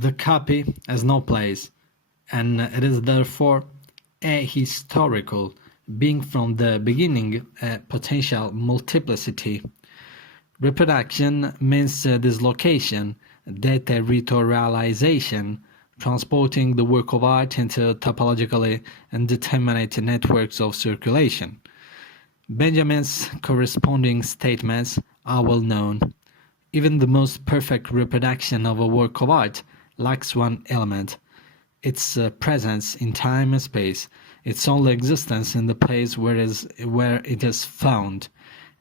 The copy has no place, and it is therefore ahistorical, being from the beginning a potential multiplicity. Reproduction means dislocation, deterritorialization, transporting the work of art into topologically indeterminate networks of circulation. Benjamin's corresponding statements are well known. Even the most perfect reproduction of a work of art lacks one element: its presence in time and space, its only existence in the place where it is found.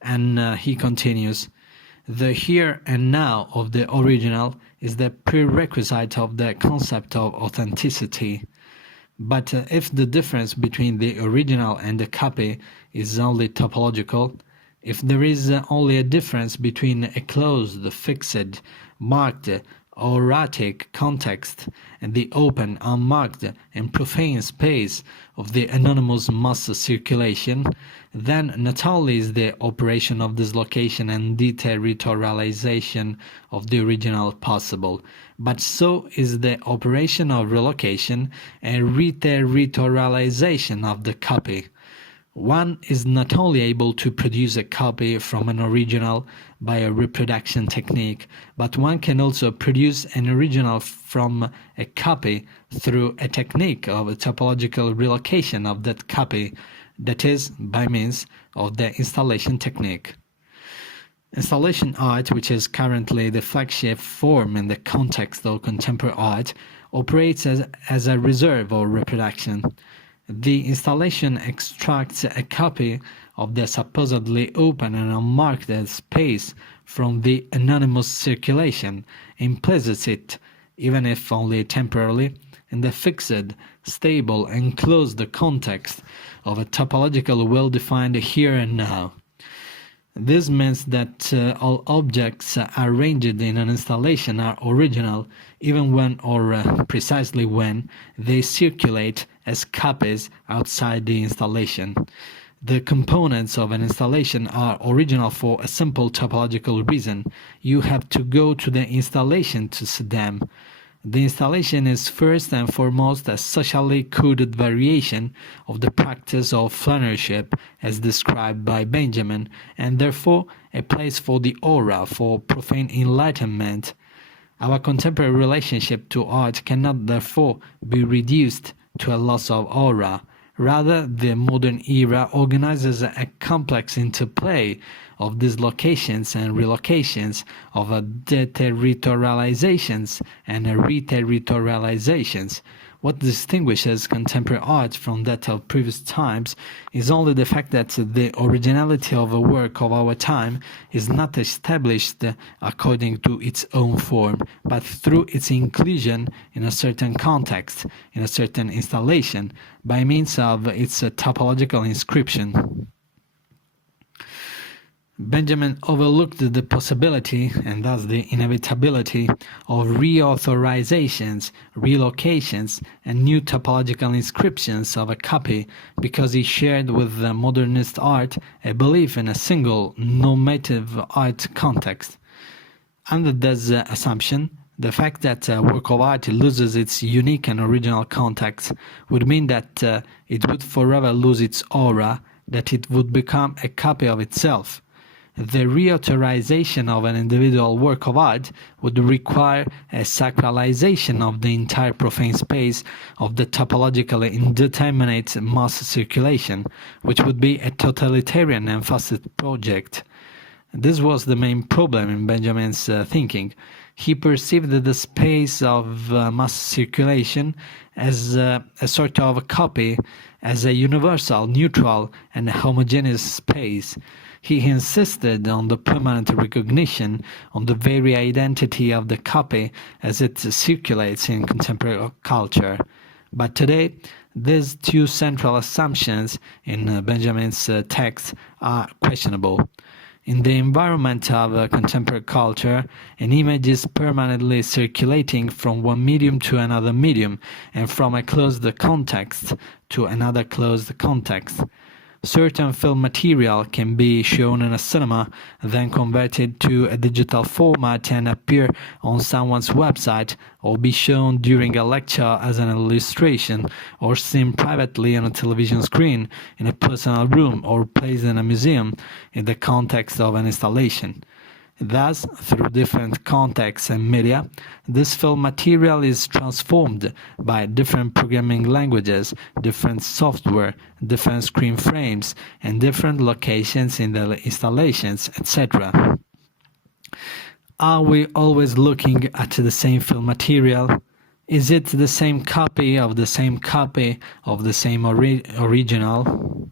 And he continues, the here and now of the original is the prerequisite of the concept of authenticity. But if the difference between the original and the copy is only topological, if there is only a difference between a closed, fixed, marked, auratic context and the open, unmarked, and profane space of the anonymous mass circulation, then not only is the operation of dislocation and deterritorialization of the original possible, but so is the operation of relocation and reterritorialization of the copy. One is not only able to produce a copy from an original by a reproduction technique, but one can also produce an original from a copy through a technique of a topological relocation of that copy, that is, by means of the installation technique. Installation art, which is currently the flagship form in the context of contemporary art, operates as a reserve or reproduction. The installation extracts a copy of the supposedly open and unmarked space from the anonymous circulation, and places it, even if only temporarily, in the fixed, stable, and closed context of a topological well-defined here and now. This means that all objects arranged in an installation are original, even when, or precisely when, they circulate as copies outside the installation. The components of an installation are original for a simple topological reason: you have to go to the installation to see them. The installation is first and foremost a socially coded variation of the practice of flanneurship as described by Benjamin, and therefore a place for the aura, for profane enlightenment. Our contemporary relationship to art cannot therefore be reduced to a loss of aura. Rather, the modern era organizes a complex interplay of dislocations and relocations, of deterritorializations and reterritorializations. What distinguishes contemporary art from that of previous times is only the fact that the originality of a work of our time is not established according to its own form, but through its inclusion in a certain context, in a certain installation, by means of its topological inscription. Benjamin overlooked the possibility, and thus the inevitability, of reauthorizations, relocations, and new topological inscriptions of a copy, because he shared with the modernist art a belief in a single normative art context. Under this assumption, the fact that a work of art loses its unique and original context would mean that it would forever lose its aura, that it would become a copy of itself. The reauthorization of an individual work of art would require a sacralization of the entire profane space of the topologically indeterminate mass circulation, which would be a totalitarian and fascist project. This was the main problem in Benjamin's thinking. He perceived the space of mass circulation as a sort of a copy, as a universal, neutral, and homogeneous space. He insisted on the permanent recognition, on the very identity of the copy as it circulates in contemporary culture. But today, these two central assumptions in Benjamin's text are questionable. In the environment of contemporary culture, an image is permanently circulating from one medium to another medium, and from a closed context to another closed context. Certain film material can be shown in a cinema, then converted to a digital format and appear on someone's website, or be shown during a lecture as an illustration, or seen privately on a television screen in a personal room, or placed in a museum in the context of an installation. Thus, through different contexts and media, this film material is transformed by different programming languages, different software, different screen frames, and different locations in the installations, etc. Are we always looking at the same film material? Is it the same copy of the same copy of the same original?